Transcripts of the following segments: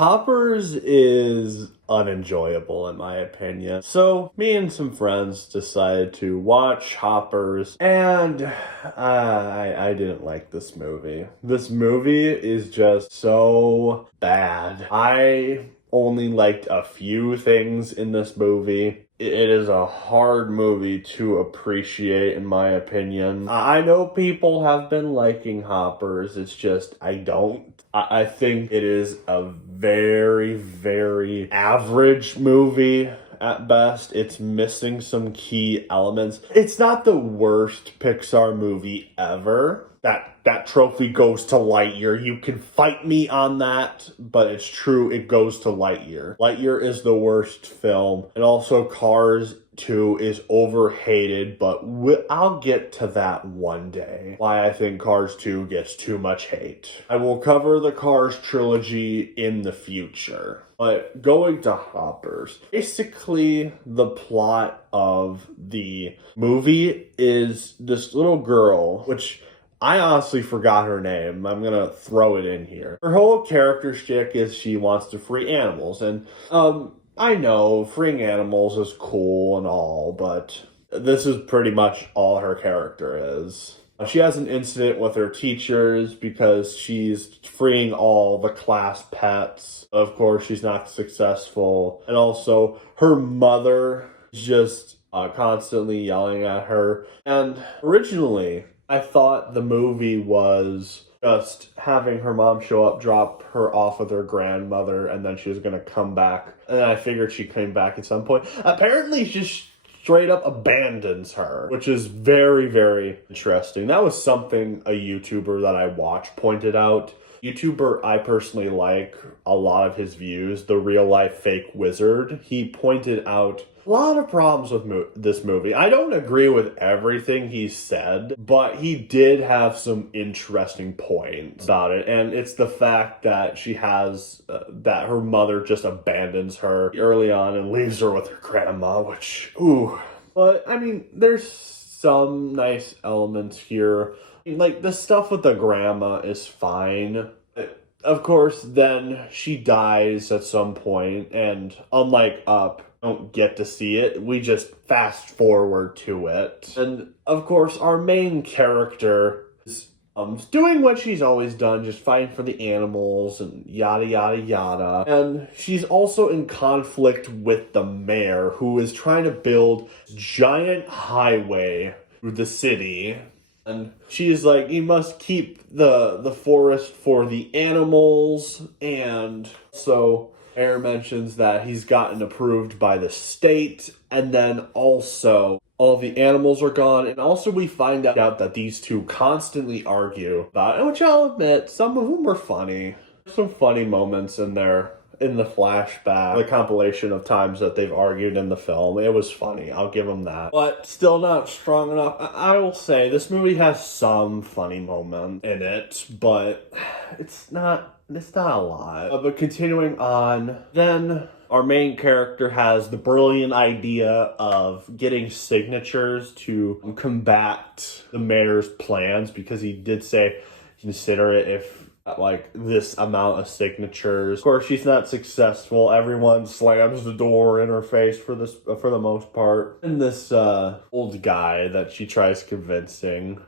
Hoppers is unenjoyable in my opinion. So me and some friends decided to watch Hoppers, and I didn't like this movie. This movie is just so bad. I only liked a few things in this movie. It is a hard movie to appreciate, in my opinion. I know people have been liking Hoppers, it's just I don't. I think it is a very, very average movie at best. It's missing some key elements. It's not the worst Pixar movie ever. That trophy goes to Lightyear. You can fight me on that, but it's true, it goes to Lightyear. Lightyear is the worst film, and also Cars 2 is overhated, but I'll get to that one day. Why I think Cars 2 gets too much hate. I will cover the Cars trilogy in the future. But going to Hoppers, basically the plot of the movie is this little girl, which I honestly forgot her name. I'm gonna throw it in here. Her whole character shtick is she wants to free animals, and I know freeing animals is cool and all, but this is pretty much all her character is. She has an incident with her teachers because she's freeing all the class pets. Of course, she's not successful. And also, her mother is just constantly yelling at her. And originally, I thought the movie was just having her mom show up, drop her off with her grandmother, and then she was going to come back. And then I figured she came back at some point. Apparently, she just straight up abandons her, which is very, very interesting. That was something a YouTuber that I watch pointed out. YouTuber I personally like a lot of his views, The Real Life Fake Wizard. He pointed out a lot of problems with this movie. I don't agree with everything he said, but he did have some interesting points about it. And it's the fact that she has, that her mother just abandons her early on and leaves her with her grandma, which, ooh. But, I mean, there's some nice elements here. Like, the stuff with the grandma is fine. Of course, then she dies at some point, and unlike Up, don't get to see it. We just fast forward to it. And, of course, our main character is doing what she's always done, just fighting for the animals and yada, yada, yada. And she's also in conflict with the mayor, who is trying to build a giant highway through the city. And she's like, you must keep the forest for the animals. And so Mayor mentions that he's gotten approved by the state. And then also all the animals are gone. And also we find out that these two constantly argue about it, which I'll admit, some of them were funny. Some funny moments in there. In the flashback, the compilation of times that they've argued in the film, it was funny. I'll give them that. But still not strong enough. I will say, this movie has some funny moments in it, but it's not a lot. But continuing on, then our main character has the brilliant idea of getting signatures to combat the mayor's plans, because he did say, consider it if like this amount of signatures. Of course, she's not successful. Everyone slams the door in her face for the most part. And this old guy that she tries convincing,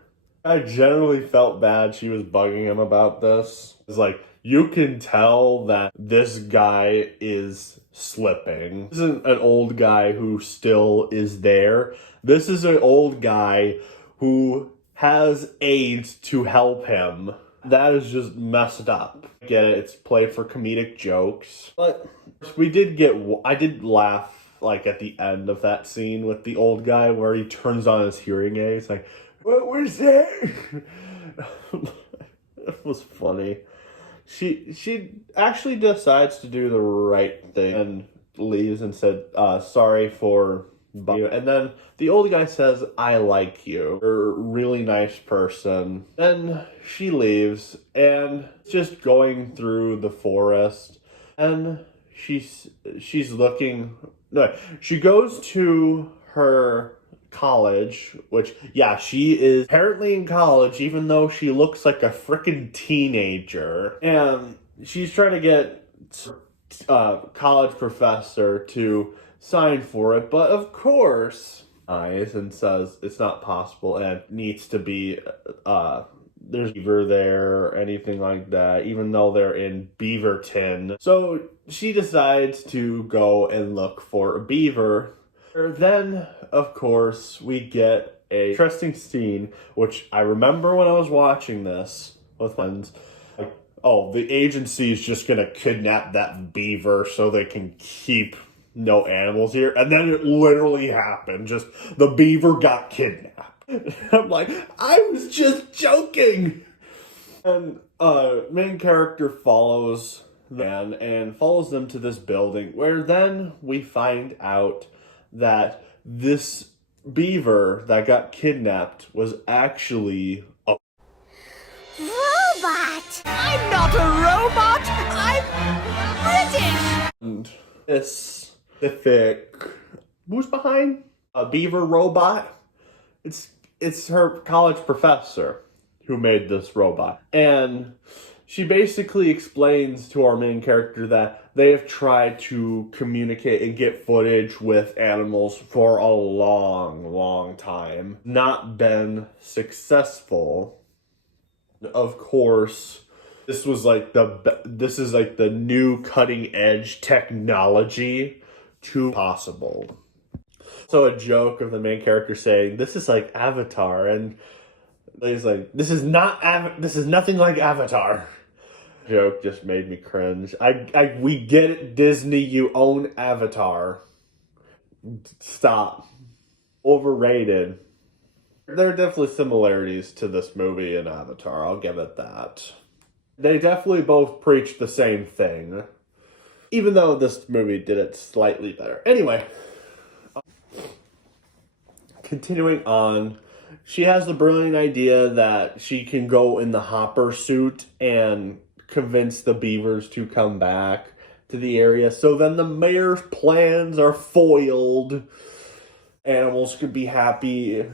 I generally felt bad she was bugging him about this. It's like, you can tell that this guy is slipping. This isn't an old guy who still is there. This is an old guy who has aides to help him. That is just messed up. I get it, it's played for comedic jokes. But I did laugh, like, at the end of that scene with the old guy where he turns on his hearing aids, like, what was that? It was funny. She actually decides to do the right thing and leaves and said, sorry for you. And then the old guy says, I like you. You're a really nice person. Then she leaves and just going through the forest, and she's looking. No, she goes to her college, which, yeah, she is apparently in college, even though she looks like a freaking teenager. And she's trying to get college professor to sign for it, but of course, and says it's not possible and needs to be there's beaver there or anything like that, even though they're in Beaverton. So she decides to go and look for a beaver. Then, of course, we get a interesting scene, which I remember when I was watching this with friends. Like, oh, the agency is just gonna kidnap that beaver so they can keep no animals here. And then it literally happened. Just the beaver got kidnapped. I'm like, I was just joking. And main character follows them and follows them to this building where then we find out that this beaver that got kidnapped was actually a robot. I'm not a robot. I'm British. And this specific who's behind a beaver robot? It's her college professor who made this robot. And she basically explains to our main character that they have tried to communicate and get footage with animals for a long, long time. Not been successful. Of course, this is like the new cutting edge technology to possible. So a joke of the main character saying, "This is like Avatar," and he's like, "This is nothing like Avatar." Joke just made me cringe. We get it, Disney. You own Avatar. Stop. Overrated. There are definitely similarities to this movie and Avatar. I'll give it that. They definitely both preach the same thing, even though this movie did it slightly better. Anyway. Continuing on, she has the brilliant idea that she can go in the Hopper suit and convince the beavers to come back to the area. So then the mayor's plans are foiled. Animals could be happy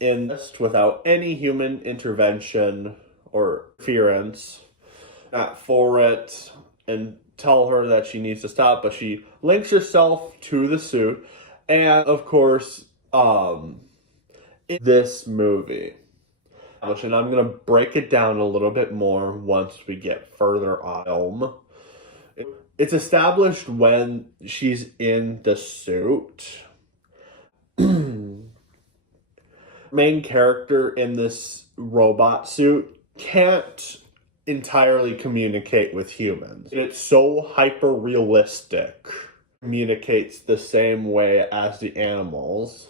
in this without any human intervention or interference. Not for it and tell her that she needs to stop, but she links herself to the suit. And of course, in this movie, and I'm going to break it down a little bit more once we get further on film. It's established when she's in the suit. Main character in this robot suit can't entirely communicate with humans. It's so hyper realistic. Communicates the same way as the animals.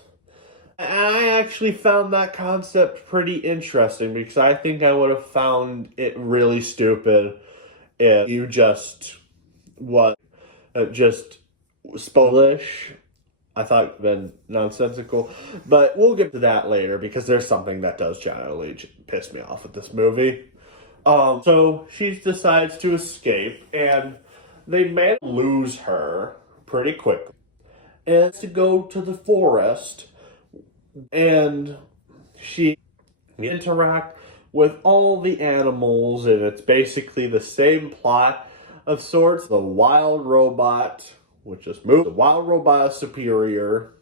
I actually found that concept pretty interesting because I think I would have found it really stupid if you just Polish. I thought it would have been nonsensical, but we'll get to that later because there's something that does generally piss me off with this movie. So she decides to escape, and they manage to lose her pretty quickly, and to go to the forest. And she interact with all the animals, and it's basically the same plot of sorts. The wild robot, which just moved. The wild robot is superior.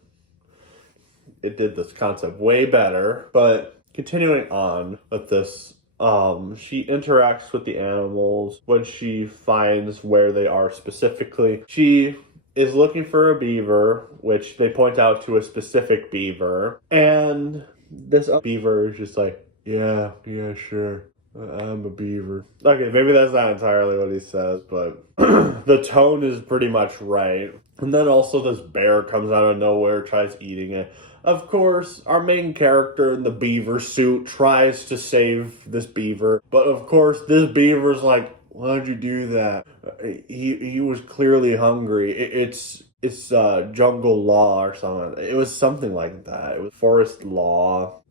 It did this concept way better. But continuing on with this, she interacts with the animals when she finds where they are specifically. She is looking for a beaver, which they point out to a specific beaver. And this beaver is just like, yeah, sure. I'm a beaver. Okay, maybe that's not entirely what he says, but the tone is pretty much right. And then also this bear comes out of nowhere, tries eating it. Of course, our main character in the beaver suit tries to save this beaver. But of course, this beaver's like, why'd you do that? He was clearly hungry. It's jungle law or something. It was something like that. It was forest law.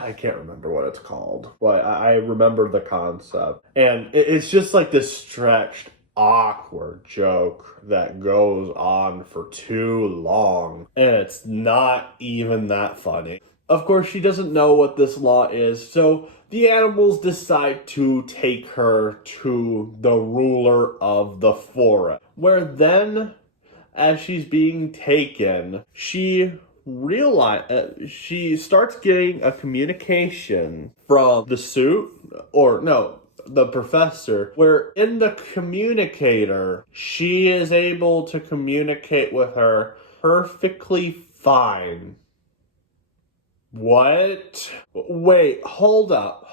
I can't remember what it's called, but I remember the concept. And it's just like this stretched, awkward joke that goes on for too long. And it's not even that funny. Of course, she doesn't know what this law is, so the animals decide to take her to the ruler of the forest, where then, as she's being taken, she starts getting a communication from the suit, or no, the professor, where in the communicator, she is able to communicate with her perfectly fine. What? Wait, hold up.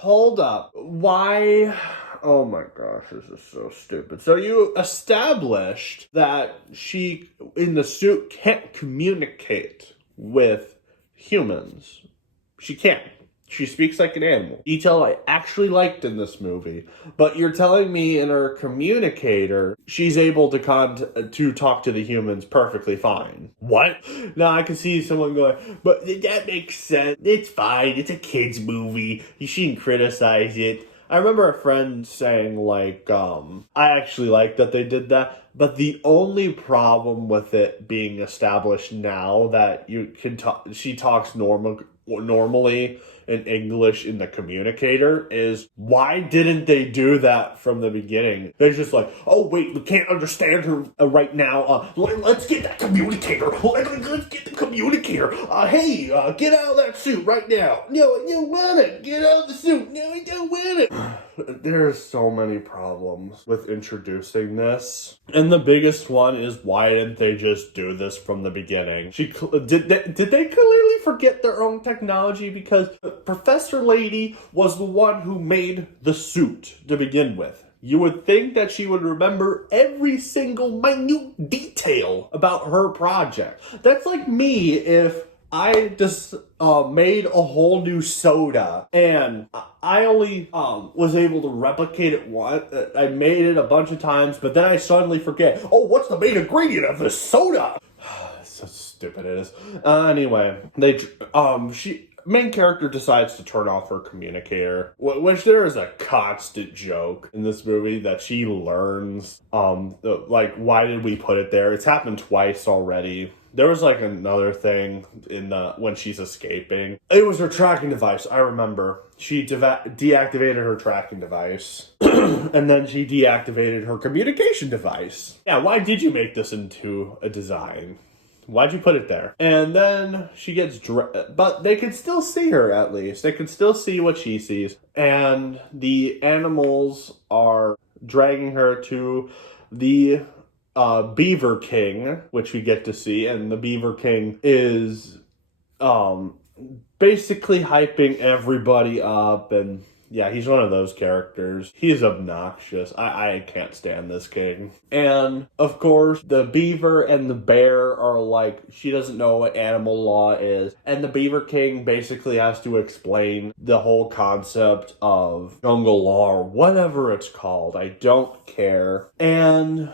Why? Oh my gosh, this is so stupid. So you established that she, in the suit, can't communicate with humans. She can't. She speaks like an animal. Detail I actually liked in this movie. But you're telling me in her communicator, she's able to talk to the humans perfectly fine. What? Now I can see someone going, but that makes sense. It's fine. It's a kid's movie. You shouldn't criticize it. I remember a friend saying, like, I actually like that they did that, but the only problem with it being established now that you can talk, she talks normally in English in the communicator is, why didn't they do that from the beginning? They're just like, oh wait, we can't understand her right now. Let's get that communicator. Let's get the communicator. Hey, get out of that suit right now. No, I don't want it. Get out of the suit. No, I don't want it. There's so many problems with introducing this. And the biggest one is, why didn't they just do this from the beginning? Did they clearly forget their own technology? Because Professor Lady was the one who made the suit to begin with. You would think that she would remember every single minute detail about her project. That's like me if I just made a whole new soda and I only was able to replicate it once. I made it a bunch of times, but then I suddenly forget, oh, what's the main ingredient of this soda? So stupid it is. Anyway, main character decides to turn off her communicator, which there is a constant joke in this movie that she learns. Like, why did we put it there? It's happened twice already. There was like another thing in when she's escaping. It was her tracking device. I remember she deactivated her tracking device, and then she deactivated her communication device. Yeah, why did you make this into a design? Why'd you put it there? And then she gets but they could still see her, at least. They could still see what she sees. And the animals are dragging her to the Beaver King, which we get to see. And the Beaver King is basically hyping everybody up, and yeah, he's one of those characters. He's obnoxious. I can't stand this king. And, of course, the beaver and the bear are like, she doesn't know what animal law is. And the Beaver King basically has to explain the whole concept of jungle law, or whatever it's called. I don't care. And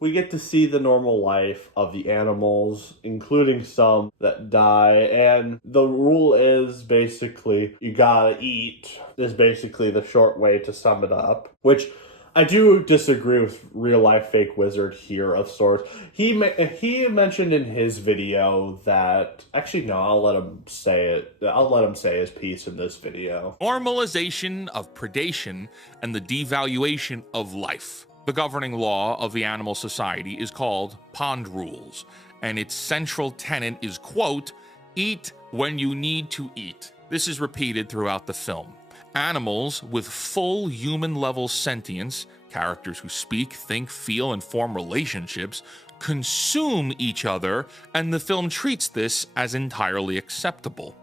we get to see the normal life of the animals, including some that die, and the rule is basically you gotta eat, is basically the short way to sum it up, which I do disagree with Real Life Fake Wizard here of sorts. He mentioned in his video that, actually no, I'll let him say his piece in this video. Normalization of predation and the devaluation of life. The governing law of the animal society is called Pond Rules, and its central tenet is, quote, eat when you need to eat. This is repeated throughout the film. Animals with full human-level sentience, characters who speak, think, feel, and form relationships, consume each other, and the film treats this as entirely acceptable.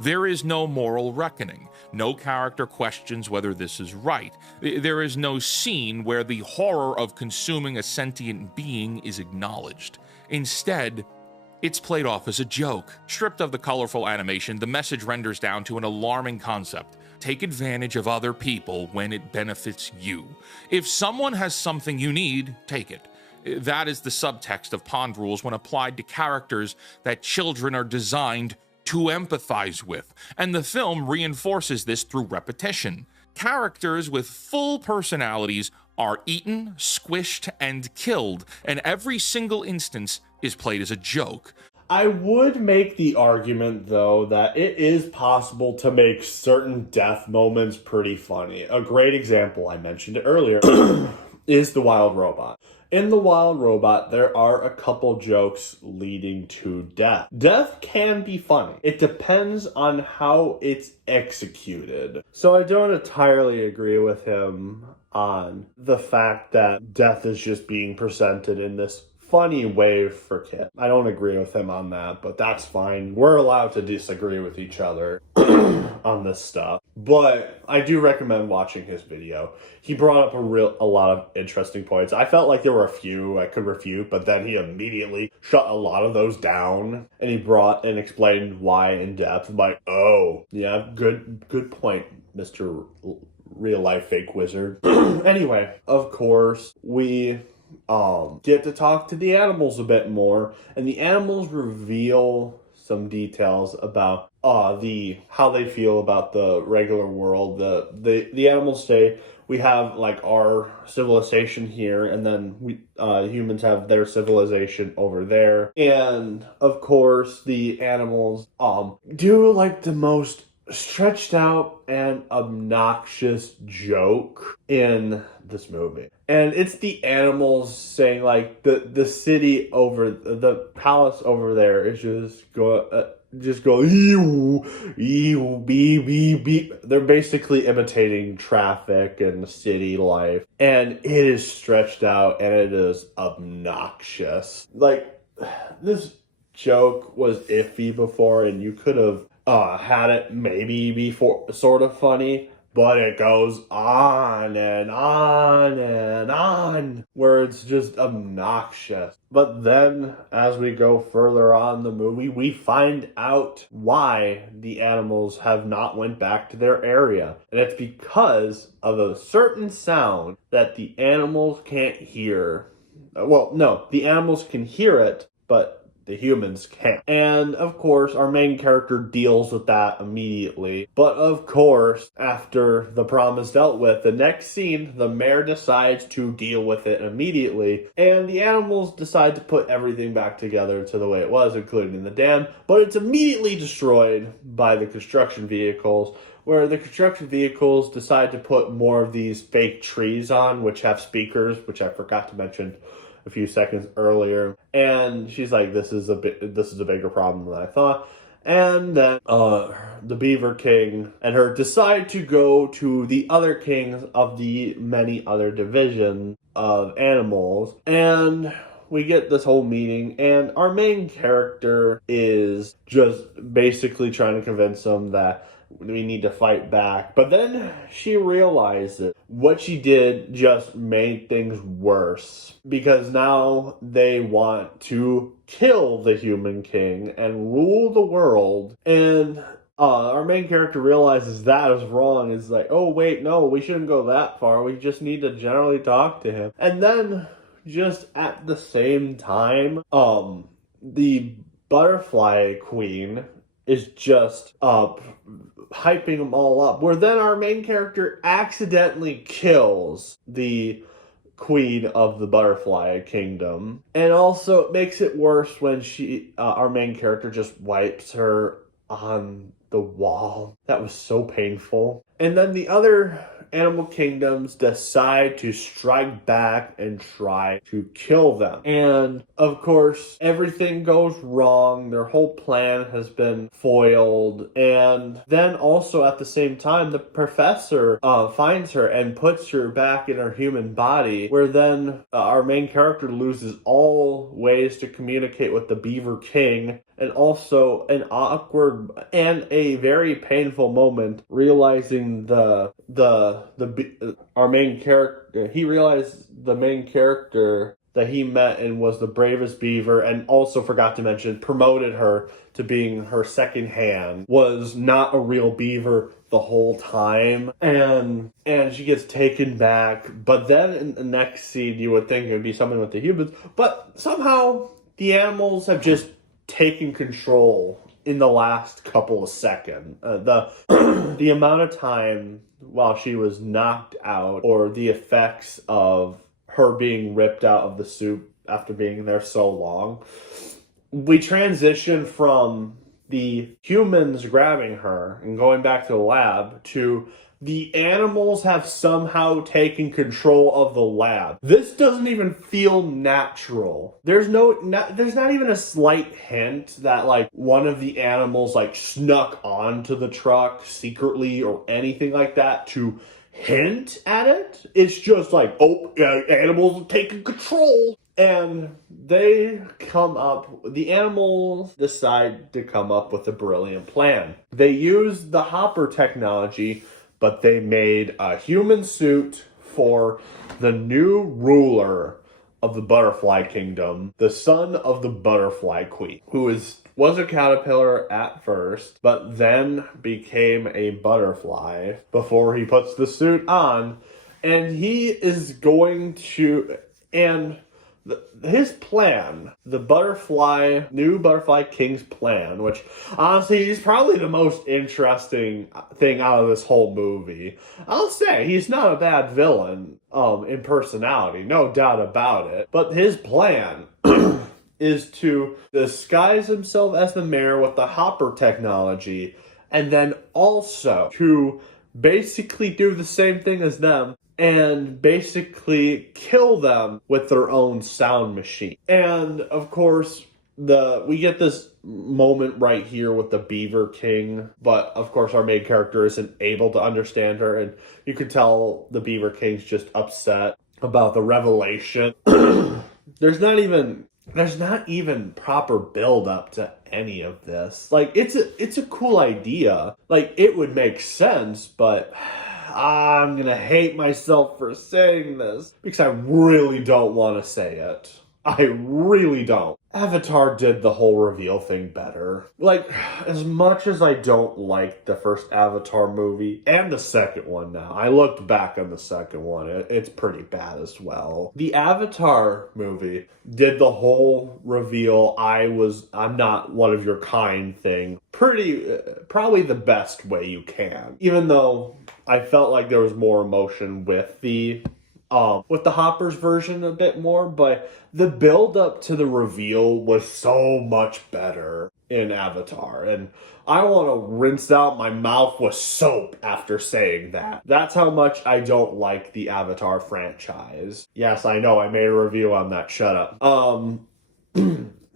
There is no moral reckoning. No character questions whether this is right. There is no scene where the horror of consuming a sentient being is acknowledged. Instead, it's played off as a joke. Stripped of the colorful animation, the message renders down to an alarming concept. Take advantage of other people when it benefits you. If someone has something you need, take it. That is the subtext of Pond Rules when applied to characters that children are designed to empathize with, and the film reinforces this through repetition. Characters with full personalities are eaten, squished, and killed, and every single instance is played as a joke. I would make the argument, though, that it is possible to make certain death moments pretty funny. A great example, I mentioned it earlier, is The Wild Robot. In The Wild Robot, there are a couple jokes leading to death. Death can be funny. It depends on how it's executed. So I don't entirely agree with him on the fact that death is just being presented in this funny way for kids. I don't agree with him on that, but that's fine. We're allowed to disagree with each other on this stuff. But I do recommend watching his video. He brought up a lot of interesting points. I felt like there were a few I could refute, but then he immediately shut a lot of those down, and he brought and explained why in depth. I'm like, oh, yeah, good point, Mr. Real life fake wizard. Anyway, of course, we get to talk to the animals a bit more, and the animals reveal some details about how they feel about the regular world. The animals say we have like our civilization here, and then we humans have their civilization over there. And of course, the animals do like the most stretched out and obnoxious joke in this movie. And it's the animals saying like the city over the palace over there is just go ew beep beep beep. They're basically imitating traffic and city life, and it is stretched out and it is obnoxious. Like, this joke was iffy before, and you could have had it maybe be sort of funny, but it goes on and on and on, where it's just obnoxious. But then, as we go further on the movie, we find out why the animals have not went back to their area. And it's because of a certain sound that the animals can't hear. Well, no, the animals can hear it, but the humans can't. And of course, our main character deals with that immediately. But of course, after the problem is dealt with, the next scene, the mayor decides to deal with it immediately. And the animals decide to put everything back together to the way it was, including the dam. But it's immediately destroyed by the construction vehicles, where the construction vehicles decide to put more of these fake trees on, which have speakers, which I forgot to mention a few seconds earlier. And she's like, this is a bigger problem than I thought. And then the Beaver King and her decide to go to the other kings of the many other divisions of animals. And we get this whole meeting, and our main character is just basically trying to convince them that we need to fight back. But then she realizes what she did just made things worse, because now they want to kill the human king and rule the world. And our main character realizes that is wrong. It's like, oh wait, no, we shouldn't go that far. We just need to generally talk to him. And then, just at the same time, the butterfly queen is just hyping them all up, where then our main character accidentally kills the queen of the butterfly kingdom. And also it makes it worse when our main character just wipes her on the wall. That was so painful. And then the other animal kingdoms decide to strike back and try to kill them. And of course, everything goes wrong. Their whole plan has been foiled. And then also at the same time, the professor finds her and puts her back in her human body, where then our main character loses all ways to communicate with the Beaver King. And also an awkward and a very painful moment, realizing our main character, he realized the main character that he met and was the bravest beaver, and also forgot to mention promoted her to being her second hand, was not a real beaver the whole time. And she gets taken back. But then in the next scene, you would think it would be something with the humans, but somehow the animals have just taking control in the last couple of seconds. The amount of time while she was knocked out, or the effects of her being ripped out of the soup after being there so long, we transition from the humans grabbing her and going back to the lab to the animals have somehow taken control of the lab. This doesn't even feel natural. There's not even a slight hint that like one of the animals like snuck onto the truck secretly or anything like that to hint at it. It's just like, oh, animals are taking control. And the animals decide to come up with a brilliant plan. They use the hopper technology, but they made a human suit for the new ruler of the butterfly kingdom, the son of the butterfly queen, who was a caterpillar at first, but then became a butterfly before he puts the suit on. And he is going to, and his plan, the new butterfly king's plan, which honestly is probably the most interesting thing out of this whole movie. I'll say he's not a bad villain in personality, no doubt about it, but his plan is to disguise himself as the mayor with the hopper technology, and then also to basically do the same thing as them and basically kill them with their own sound machine. And of course, we get this moment right here with the Beaver King, but of course our main character isn't able to understand her, and you can tell the Beaver King's just upset about the revelation. There's not even proper build up to any of this. Like it's a cool idea. Like it would make sense, but I'm gonna hate myself for saying this because I really don't want to say it. I really don't. Avatar did the whole reveal thing better. Like, as much as I don't like the first Avatar movie, and the second one now, I looked back on the second one, it's pretty bad as well. The Avatar movie did the whole reveal, I'm not one of your kind thing, probably the best way you can. Even though I felt like there was more emotion with the Hopper's version a bit more, but the build up to the reveal was so much better in Avatar, and I want to rinse out my mouth with soap after saying that. That's how much I don't like the Avatar franchise. Yes, I know I made a review on that. Shut up.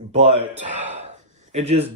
But it just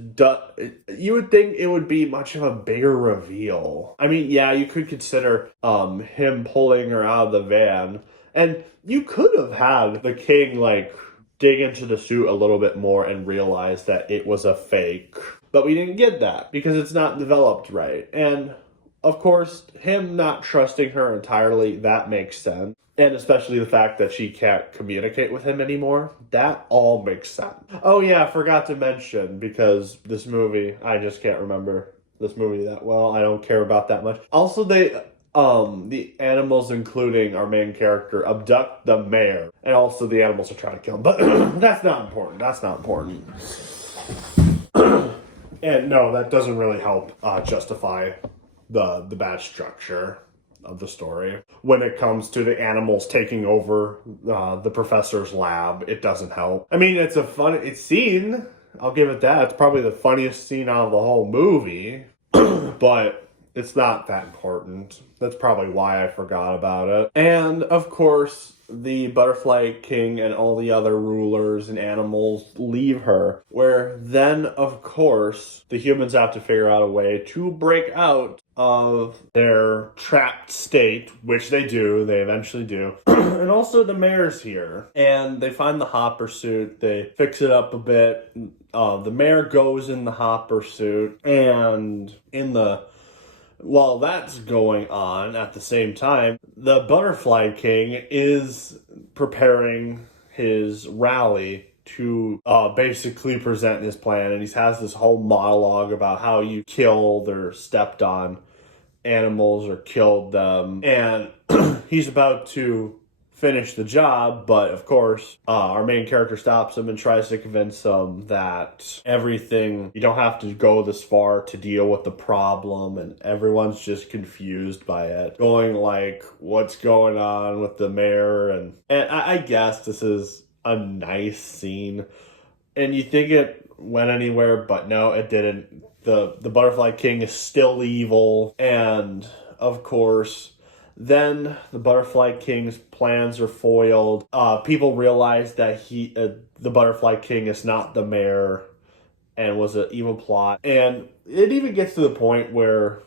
you would think it would be much of a bigger reveal. I mean, yeah, you could consider him pulling her out of the van, and you could have had the king like dig into the suit a little bit more and realize that it was a fake. But we didn't get that because it's not developed right. And of course, him not trusting her entirely, that makes sense. And especially the fact that she can't communicate with him anymore. That all makes sense. Oh yeah, I forgot to mention, because this movie, I just can't remember this movie that well. I don't care about that much. Also, the animals, including our main character, abduct the mayor. And also the animals are trying to kill him. But that's not important. That's not important. And no, that doesn't really help justify the bad structure of the story. When it comes to the animals taking over the professor's lab, it doesn't help. I mean, it's scene. I'll give it that. It's probably the funniest scene out of the whole movie. But it's not that important. That's probably why I forgot about it. And, of course, the Butterfly King and all the other rulers and animals leave her, where then, of course, the humans have to figure out a way to break out of their trapped state, which they eventually do. And also the mayor's here, and they find the hopper suit, they fix it up a bit. The mayor goes in the hopper suit, and while that's going on at the same time, the Butterfly King is preparing his rally to basically present his plan, and he has this whole monologue about how you kill their stepped on animals or killed them, and he's about to finish the job, but of course, our main character stops him and tries to convince him that you don't have to go this far to deal with the problem, and everyone's just confused by it, going like, what's going on with the mayor, and I guess this is a nice scene, and you think it went anywhere, but no, it didn't. The Butterfly King is still evil, and of course, then the Butterfly King's plans are foiled. People realize that the Butterfly King is not the mayor, and was an evil plot. And it even gets to the point where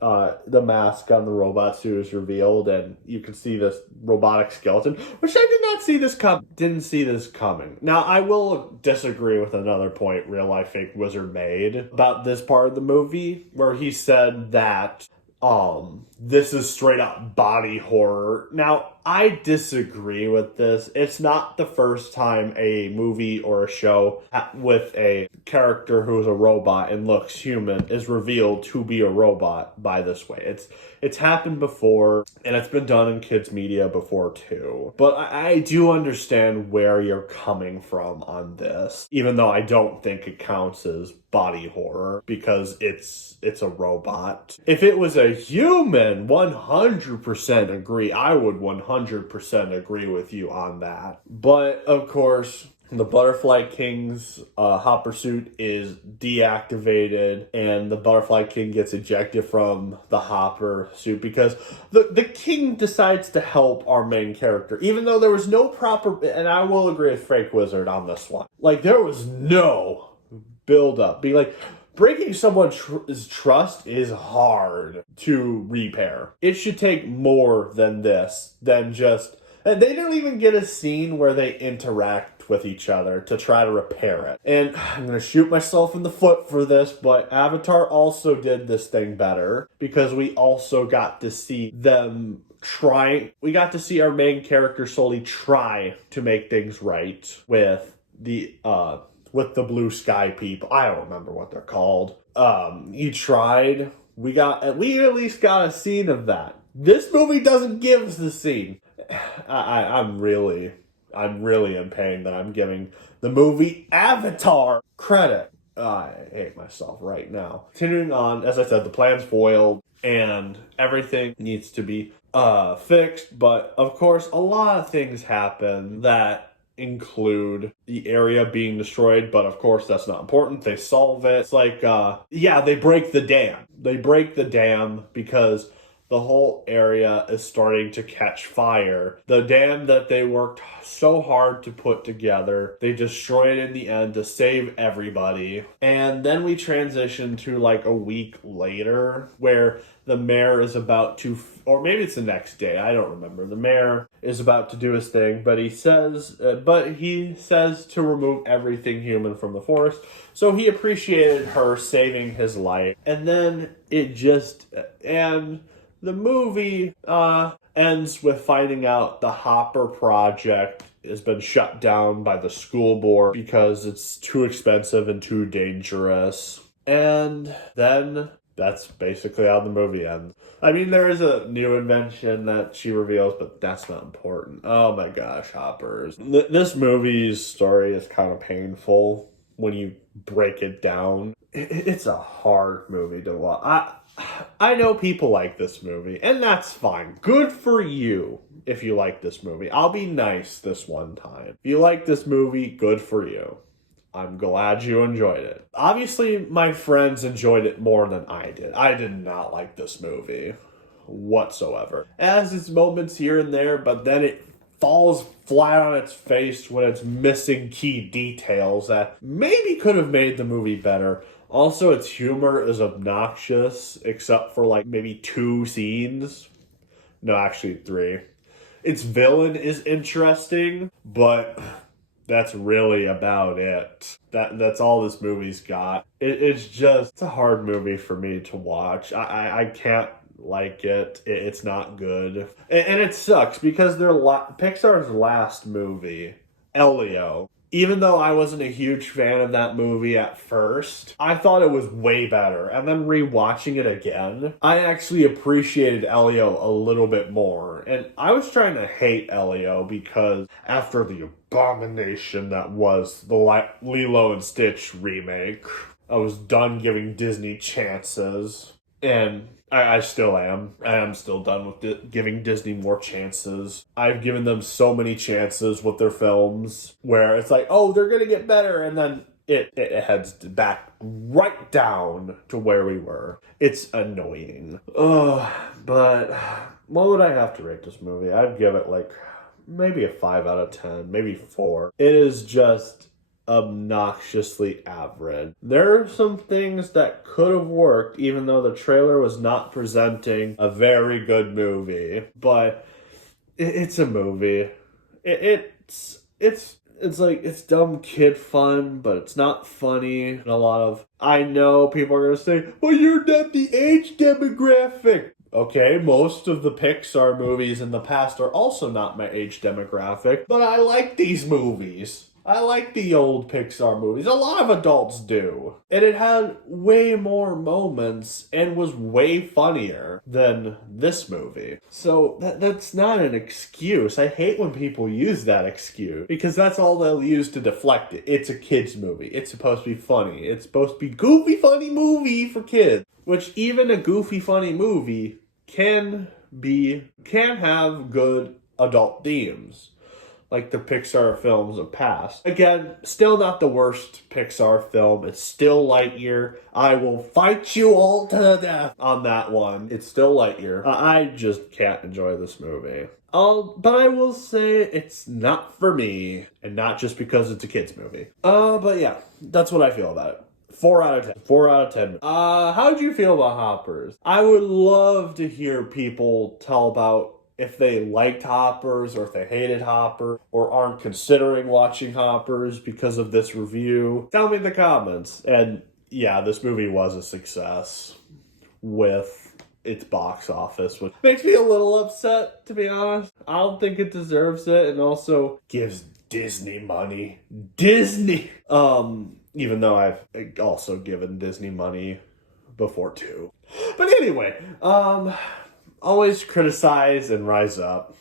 the mask on the robot suit is revealed, and you can see this robotic skeleton, which I didn't see this coming. Now, I will disagree with another point Real Life Fake Wizard made about this part of the movie, where he said that this is straight up body horror. Now, I disagree with this. It's not the first time a movie or a show with a character who is a robot and looks human is revealed to be a robot by this way. It's happened before, and it's been done in kids media before too. But I do understand where you're coming from on this, even though I don't think it counts as body horror because it's a robot. If it was a human, 100% agree. I would 100% agree with you on that. But of course, the Butterfly King's hopper suit is deactivated, and the Butterfly King gets ejected from the hopper suit because the king decides to help our main character, even though there was no proper, and I will agree with Fake Wizard on this one. Like, there was no build up. Be like, breaking someone's trust is hard to repair. It should take more than this, than just... And they don't even get a scene where they interact with each other to try to repair it. And I'm going to shoot myself in the foot for this, but Avatar also did this thing better because we also got to see them trying. We got to see our main character slowly try to make things right with the blue sky people. I don't remember what they're called. He tried. We at least got a scene of that. This movie doesn't give us the scene. I'm really in pain that I'm giving the movie Avatar credit. I hate myself right now. Continuing on, as I said, the plan's foiled and everything needs to be fixed. But of course, a lot of things happen that include the area being destroyed, but of course that's not important. They solve it. It's like, they break the dam. They break the dam because the whole area is starting to catch fire. The dam that they worked so hard to put together, they destroy it in the end to save everybody. And then we transition to like a week later where the mayor is about to, or maybe it's the next day, I don't remember. The mayor is about to do his thing, but he says to remove everything human from the forest. So he appreciated her saving his life. And then the movie ends with finding out the Hopper project has been shut down by the school board because it's too expensive and too dangerous. And then that's basically how the movie ends. I mean, there is a new invention that she reveals, but that's not important. Oh my gosh, Hoppers. This movie's story is kind of painful when you break it down. It's a hard movie to watch. I know people like this movie, and that's fine. Good for you if you like this movie. I'll be nice this one time. If you like this movie, good for you. I'm glad you enjoyed it. Obviously, my friends enjoyed it more than I did. I did not like this movie whatsoever. It has its moments here and there, but then it falls flat on its face when it's missing key details that maybe could have made the movie better. Also, its humor is obnoxious, except for like maybe 2 scenes. No, actually 3. Its villain is interesting, but that's really about it. That's all this movie's got. It's a hard movie for me to watch. I can't like it. It's not good. And it sucks because Pixar's last movie, Elio, even though I wasn't a huge fan of that movie at first, I thought it was way better. And then rewatching it again, I actually appreciated Elio a little bit more. And I was trying to hate Elio because after the abomination that was the Lilo and Stitch remake, I was done giving Disney chances. And I still am. I am still done with giving Disney more chances. I've given them so many chances with their films where it's like, oh, they're going to get better. And then it heads back right down to where we were. It's annoying. But what would I have to rate this movie? I'd give it like maybe a 5 out of 10, maybe 4. It is just obnoxiously average. There are some things that could have worked, even though the trailer was not presenting a very good movie. But it's a movie. It's like, it's dumb kid fun, but it's not funny. And a lot of, I know people are going to say, well, you're not the age demographic. Okay, most of the Pixar movies in the past are also not my age demographic, but I like these movies. I like the old Pixar movies. A lot of adults do. And it had way more moments and was way funnier than this movie. So that's not an excuse. I hate when people use that excuse because that's all they'll use to deflect it. It's a kid's movie. It's supposed to be funny. It's supposed to be goofy, funny movie for kids. Which even a goofy, funny movie can have good adult themes, like the Pixar films of past. Again, still not the worst Pixar film. It's still Lightyear. I will fight you all to death on that one. It's still Lightyear. I just can't enjoy this movie. But I will say it's not for me, and not just because it's a kid's movie. But yeah, that's what I feel about it. 4 out of 10. 4 out of 10. How do you feel about Hoppers? I would love to hear people tell about if they liked Hoppers or if they hated Hopper or aren't considering watching Hoppers because of this review. Tell me in the comments. And yeah, this movie was a success with its box office, which makes me a little upset, to be honest. I don't think it deserves it, and also gives Disney money. Disney! Even though I've also given Disney money before too. But anyway, always criticize and rise up.